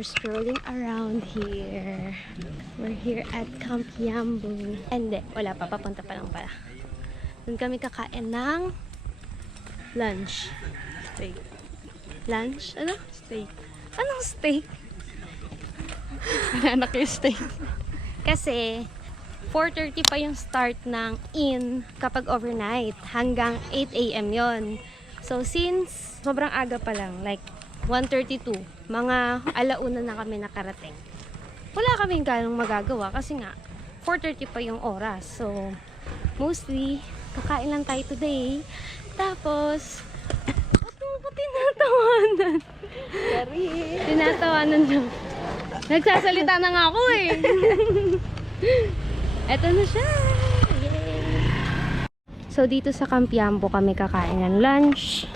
we're strolling around here. We're here at Camp Yambu. Hindi, wala pa. Papunta pa lang pala. Doon kami kakain ng lunch. Steak. Lunch? Ano? Steak. Anong steak? Anak yung steak. Kasi 4:30 pa yung start ng inn kapag overnight. Hanggang 8 AM yon. So since sobrang aga pa lang, like 1:32, mga alauna na kami nakarating. Wala kaming ganong magagawa kasi nga 4:30 pa yung oras. So mostly kakain lang tayo today. Tapos tinatawanan. Tinatawanan daw. Nagsasalita na nga ako eh. Eto na siya. Yay! So dito sa Camp Yambu kami kakain ng lunch.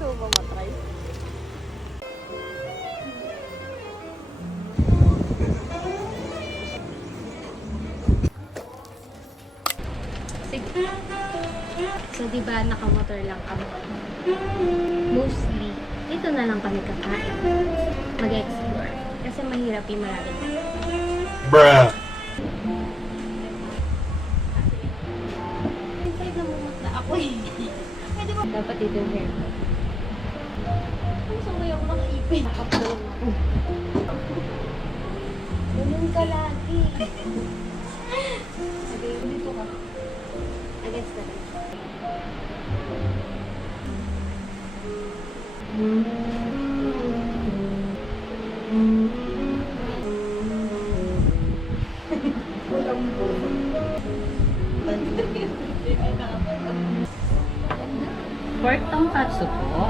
So, mamatry. Sige. So diba nakamotor lang kami. Mostly dito na lang kami kakain. Mag-explore. Kasi mahirap yung maraming. Bruh. Siyempre namumutla ako eh. Pwede mo. Dapat dito yung hair ko. Ang sumay ako nakaipin. Nakapulong ako. Bulong ka lagi. Sige, dito ka. Against the light. Pork tonkatsu po.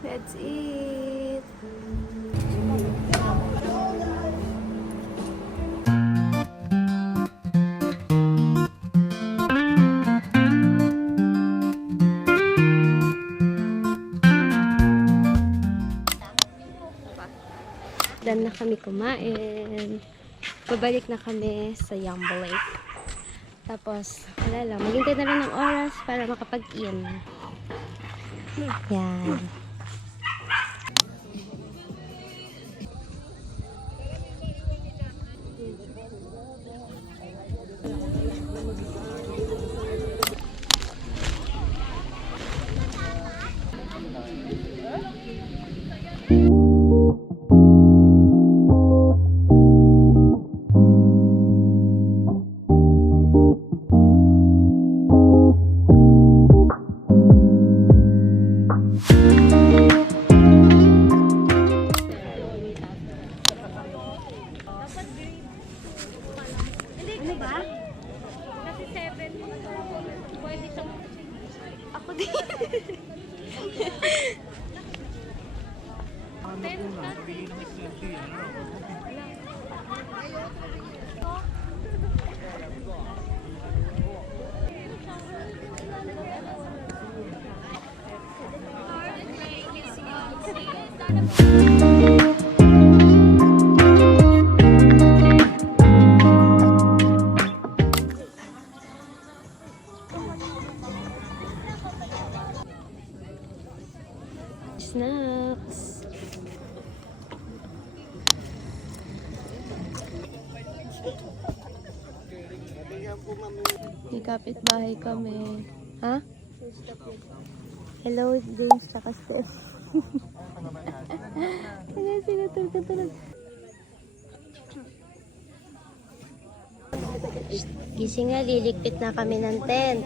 Let's eat. Done na kami kumain. Babalik na kami sa Yambu Lake. Tapos, wala lang. Maghintay na lang ng oras para makapag-in. Yan. Ako din. Snacks. May kapitbahay kami. Ha? Hello, James tsaka Steph. Sige, tulog. Gising nga, liligpit na kami ng tent.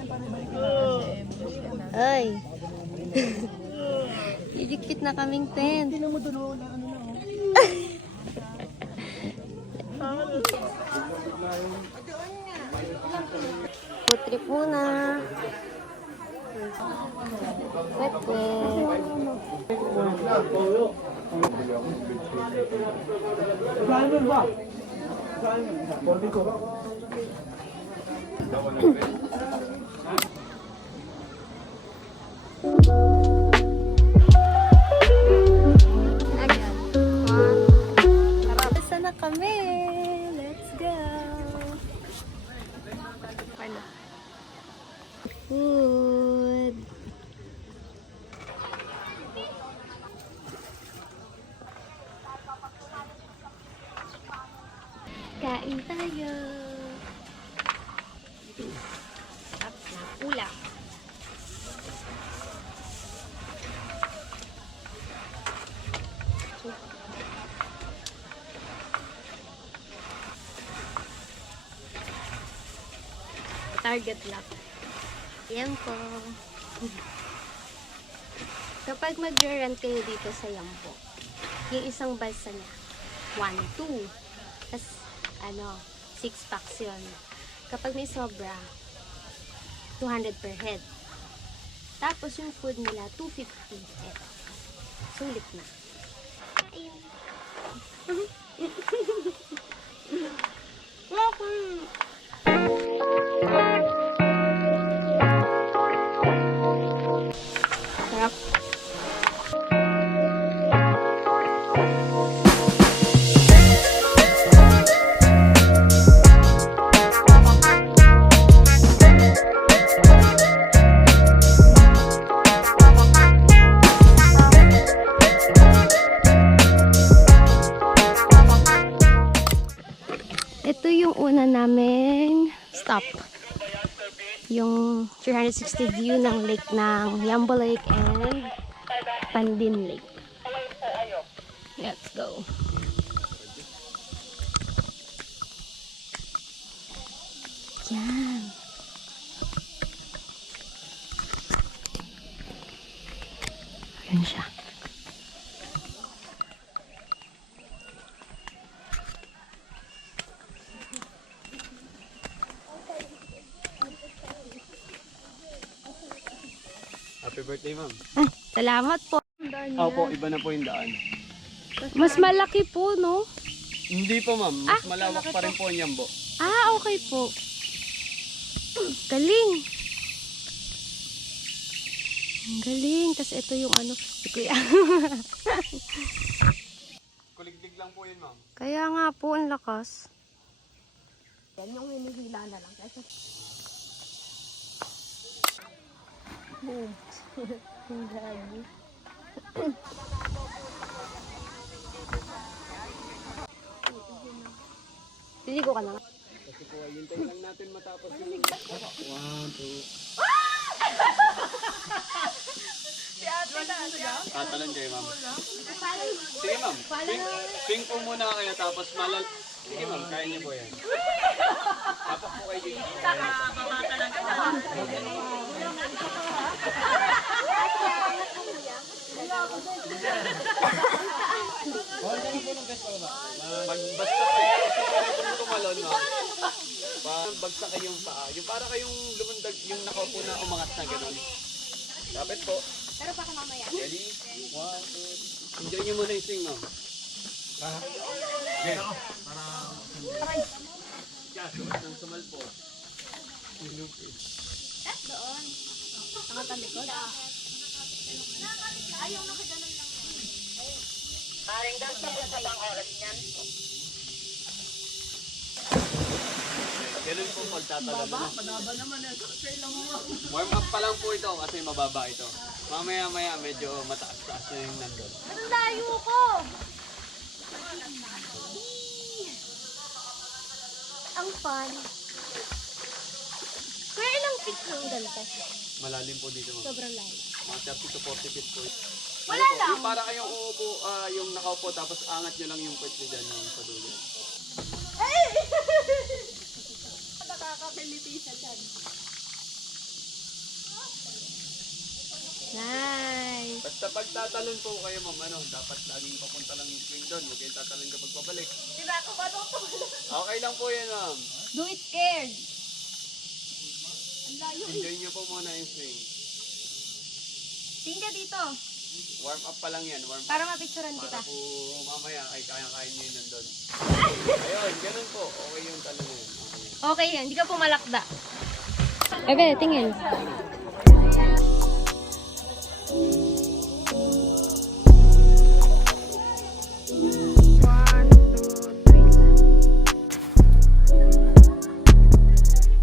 Ay. Liligpit na kaming tent. Food trip muna. Wet. Na kami. Let's go. Ano? food. Kain tayo. Sarap na ulam. Target lock. Yan po. Kapag mag-rent kayo dito sa Yambo, yung isang balsa niya, 1, 2. Tapos, 6 packs yun. Kapag may sobra, 200 per head. Tapos, yung food nila, 250. Eto. Sulit na. Kain. Sarap. Ito yung una naming stop. Yung 360 view ng lake ng Yambo Lake and Pandin Lake. Let's go. Yan. Ayan siya. Happy birthday, ma'am. Ay, salamat po. Opo, iba na po yung daan. Mas malaki po, no? Hindi po, ma'am. Mas malawak pa rin po ang Yambo. Ah, okay po. Galing. Ang galing. Tapos ito yung si Kuya. Kuliglig lang po yun, ma'am. Kaya nga po, ang lakas. Yan yung hinihila na lang. Kasi Ang grabe. Liligo ka na nga. Kasi po, hintayin lang natin matapos yung... 1, 2... Tatalan kayo, ma'am. Sige, ma'am. Swing po muna kayo, tapos malal... Sige, ma'am. Kaya niyo po yan. Tapak po kayo dito. Basta kayo tumalon, ma'am. Bagsak kayong paa. Yung para kayong lumundag, yung nakaupo na umangat na gano'n. Dapat po. Pero baka mamaya. Ready? 1, 2. Enjoy nyo muna yung swing, ma'am. Okay. Nang sumal po. Doon. Ang talikod. Ayaw na kaganon lang. paring daw sa bang oras niyan. Ganun po pagtatalon na. Warm up pa lang po ito kasi mababa ito. Mamaya medyo mataas-taas na yung nandun. Ang layo ko! Ang fun. Kuya, ilang feet yung ganito? Malalim po dito, ma'am. Sobrang layo. Mga 30 to 40 feet po. Wala Ano po, lang. Yung para kayong uupo, yung nakaupo tapos angat nyo lang yung puwet nyo dyan ng sa dulo. Nakakapilipisa dyan. Nice. Basta pagtatalon po kayo, ma'am, dapat laging papunta lang yung swing doon. Huwag kayong tatalon kapag pabalik. Okay lang po yan, ma'am. Do it scared. Enjoy nyo po muna yung swing. Tingka dito. Warm up pa lang yan. Warm up. Para mapicturean kita. Para po mamaya ay kaya-kaya nyo yun nandun. Ayun, ganun po. Okay yung talon na yun. Okay yan, hindi ka pumalakda. Okay, tingin.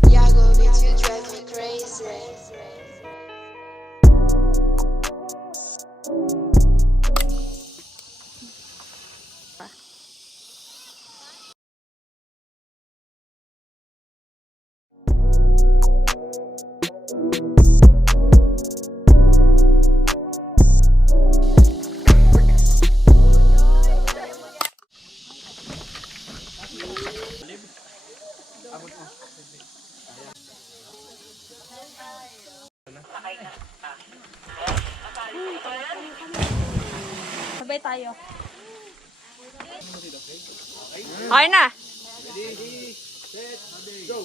Y'all gonna be too drive me crazy. Sabay tayo. Okay na. Ready, set, go!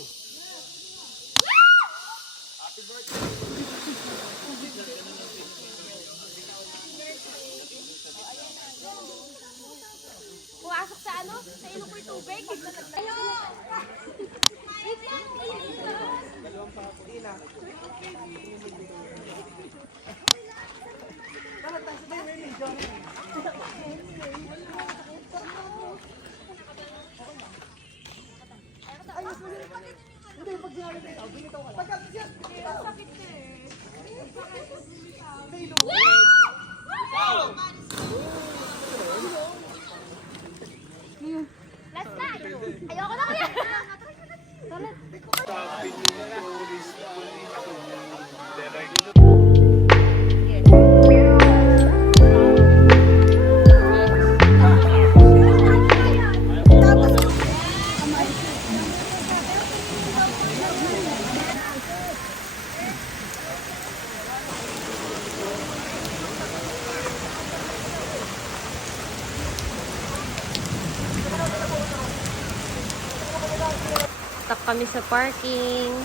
Pumasok sa ano? Sa ilong ko yung tubig. Ayo! Last na! Ayoko na kaya! Stop kami sa parking.